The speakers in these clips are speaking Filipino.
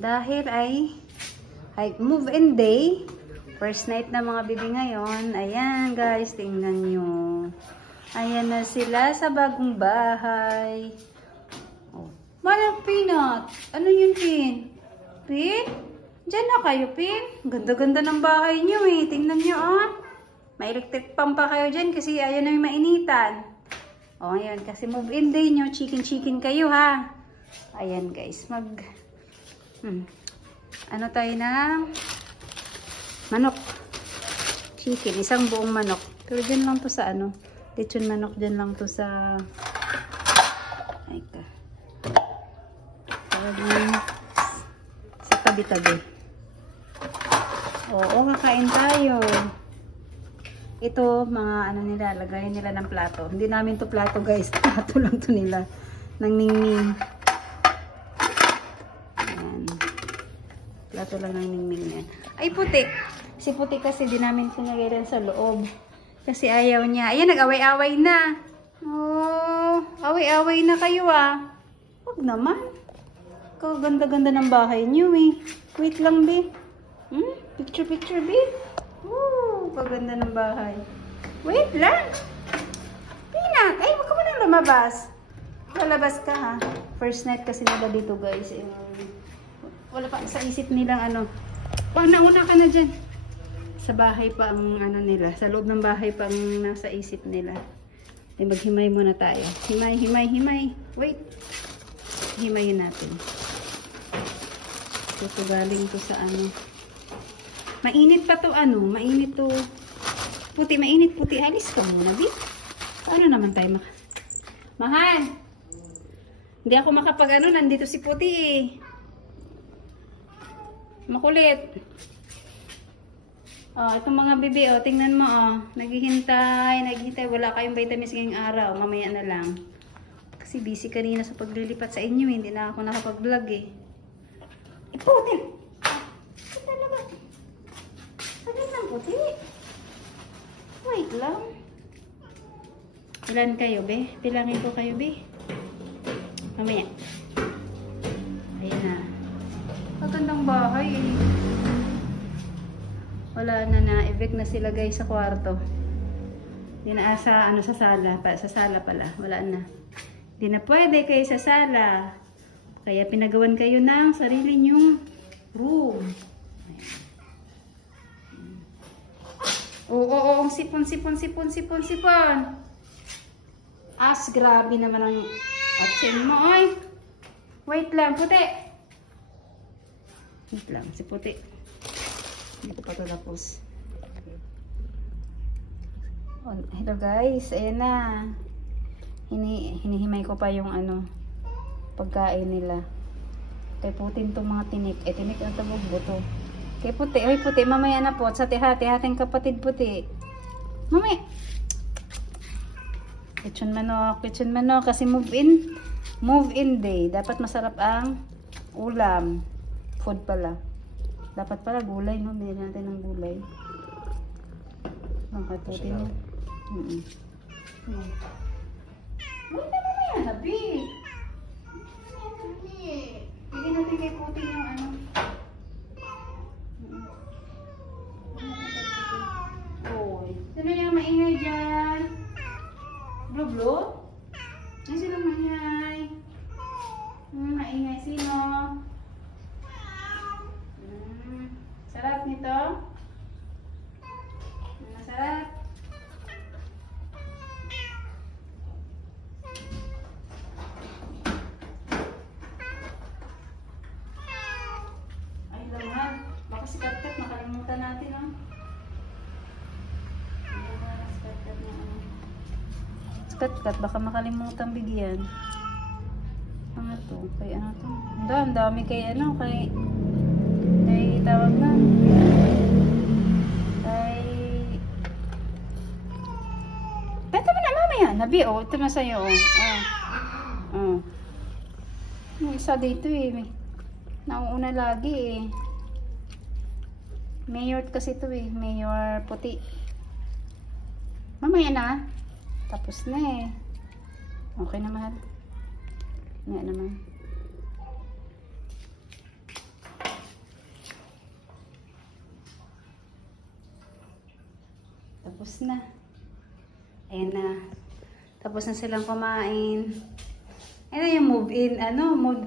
Dahil ay move-in day. First night na mga bibi ngayon. Ayan guys, tingnan nyo. Ayan na sila sa bagong bahay. Oh. Manang Peanut. Ano yun, Pin? Pin? Diyan na kayo, Pin. Ganda-ganda ng bahay nyo eh. Tingnan nyo ah. May electric pump pa kayo dyan kasi ayaw na yung mainitan. O, ayan. Kasi move-in day nyo. Chicken kayo ha. Ayan guys. Ano tayo na? Manok. Chicken. Isang buong manok. Pero dyan lang to sa ano. Lechon manok dyan lang to sa... Ay ka. Sa tabi-tabi. Oo, kakain tayo. Ito, mga ano nila, lagay nila ng plato. Hindi namin to plato guys. Plato lang to nila. Nang ningning. Ayan. Plato lang ng ningning yan. Ay, puti. Si puti kasi di namin pinagay rin sa loob. Kasi ayaw niya. Ayan, nag-away-away na. Oh, away-away na kayo ah. Huwag naman. Kaganda-ganda ng bahay niyo eh. Wait lang, be. Picture, be. Kaganda ng bahay. Wait lang. Peanut, ay, huwag ka mo nang lumabas. Lalabas ka ha. First night kasi nila dito guys. Wala pa sa isip nilang ano. Nauna ka na dyan. Sa bahay pa ang ano nila. Sa loob ng bahay pa ang nasa isip nila. Maghimay muna tayo. Himay. Wait. Himayin natin. Ito galing to sa ano. Mainit pa to ano. Mainit to. Puti, mainit. Puti. Alis ka muna, Bi. Paano naman tayo Mahal. Hindi ako makapag ano. Nandito si Puti eh. Makulit. Oh, itong mga bibi, oh, tingnan mo, oh. Naghihintay. Wala kayong vitamins ngayong araw. Mamaya na lang. Kasi busy kanina sa paglilipat sa inyo, hindi na ako nakapag-vlog, eh. Puti! Ito naman. Saglit lang, Puti. Wait lang. Ilan kayo, be? Pilangin ko kayo, be. Mamaya. Ayan na. Magandang bahay, eh. Wala na-evict na sila guys sa kwarto. Hindi na sa sala. Sa sala pala. Wala na. Hindi na pwede kayo sa sala. Kaya pinagawan kayo ng sarili nyong room. Oo. Sipon. Grabe naman ang atsin mo. Oy. Wait lang, Puti. Wait lang, si Puti. Dito pa ito tapos. Hello guys, ayan na. Hinihimay ko pa yung ano, pagkain nila. Kay Putin itong mga tinik. Tinik ang tabog buto. Kay Puti, oy Puti, mamaya na po. Sa ating kapatid Puti. Mamaya. Lechon manok. Kasi move-in day. Dapat masarap ang ulam. Food pala. Dapat pala gulay, no? Bilhin natin ng gulay. Ang katutin mo. Wait na mamaya, Nabi. Bilhin natin kay Putin yung ano. Oy. Sino yung maingay dyan? Blue? Ay, sino maingay? Maingay sino? Sarap nito. Masarap. Ay lang ha. Baka si Kat-Kat makalimutan natin ha. Si Kat-Kat baka makalimutan bigyan. Ano to? Kay ano to? Ang dami kay ano. Kay tawag na. Benta mo na mamaya. Nabi, oh. Ito na sa'yo, oh. Yung isa dito eh. Nauuna lagi eh. Mayor kasi ito eh. Mayor Puti. Mamaya na. Tapos na eh. Okay na mahal. Mamaya naman. Tapos na. Ayan na. Tapos na silang kumain. Ayan na yung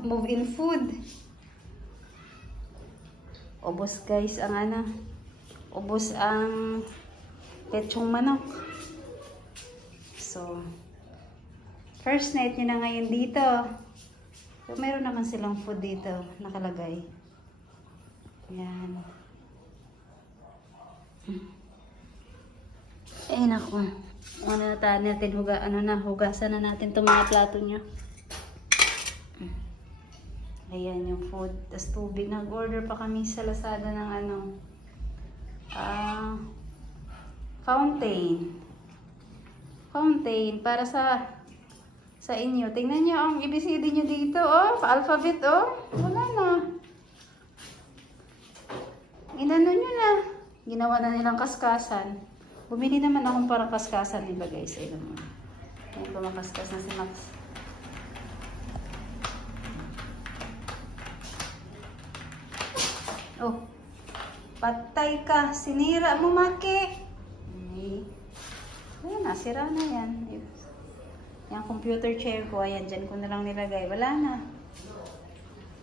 move in food. Ubos guys ang ubos ang lechong manok. So, first night nyo na ngayon dito. So, meron naman silang food dito nakalagay. Ayan. Ay naku. Hugasan na natin itong mga plato nyo. Ayan yung food. Tapos tubig. Nag-order pa kami sa Lazada ng fountain. Fountain para sa inyo. Tingnan nyo ang ABCD nyo dito. Oh, alphabet oh. Wala na. Inano nyo na. Ginawa na nilang kaskasan. Bumili naman akong parang kaskasan nila guys. Ayun mo. Ayun pa makaskas na si Max. Oh. Patay ka. Sinira mo, Maki. Ayan na. Sira na yan. Yung computer chair ko. Ayan. Dyan ko na lang nilagay. Wala na.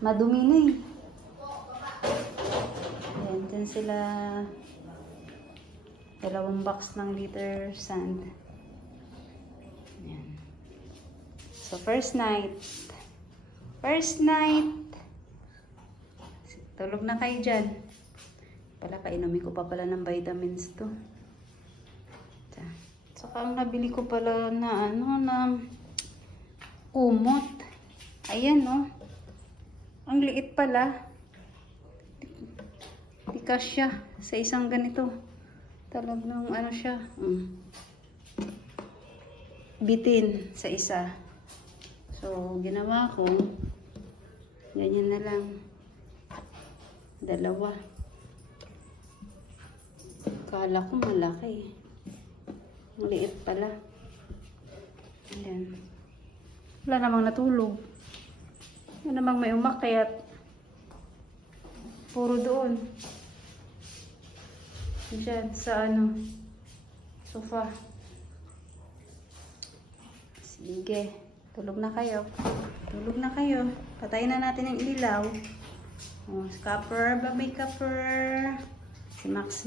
Madumi na eh. Ayan. Dyan sila. 2 box ng liter sand. Ayan. So, first night. First night. Tulog na kayo dyan. Pala, painumin ko pa pala ng vitamins to. Saka ang nabili ko pala na kumot. Ayan, no. Ang liit pala. Di kasya sa isang ganito. Talagang siya. Bitin sa isa. So, ginawa ko. Ganyan na lang. 2. Kala ko malaki. Ang liit pala. Ayan. Wala namang natulog. Wala namang may umakyat. Puro doon. Diyan sa sofa. Sige. Tulog na kayo. Tulog na kayo. Patayin na natin ang ilaw. Oh, Copper, babay Copper. Si Max.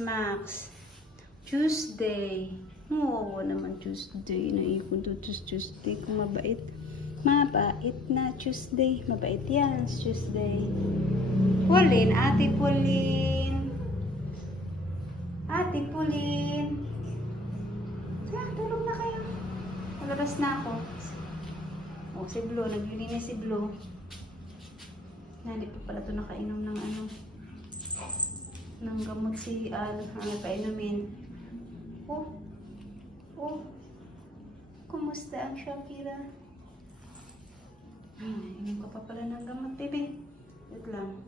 Tuesday. Oo naman Tuesday. Naipon to Tuesday kung mabait. Mabait na Tuesday. Mabait yan Tuesday. Pauline, Ate Pauline. Ate Pauline. Tulog na kayo. Malaras na ako. Oh, si Blue. Naglilinis si Blue. Hindi pa pala ito nakainom ng gamot si Al. Ang painumin. Oh. Kumusta ang Shakira? Inom ka pa pala ng gamot, baby. Wait lang.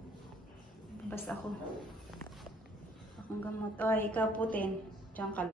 Basta ako. Akong gamot. Ay, ikaw putin. Diyan ka.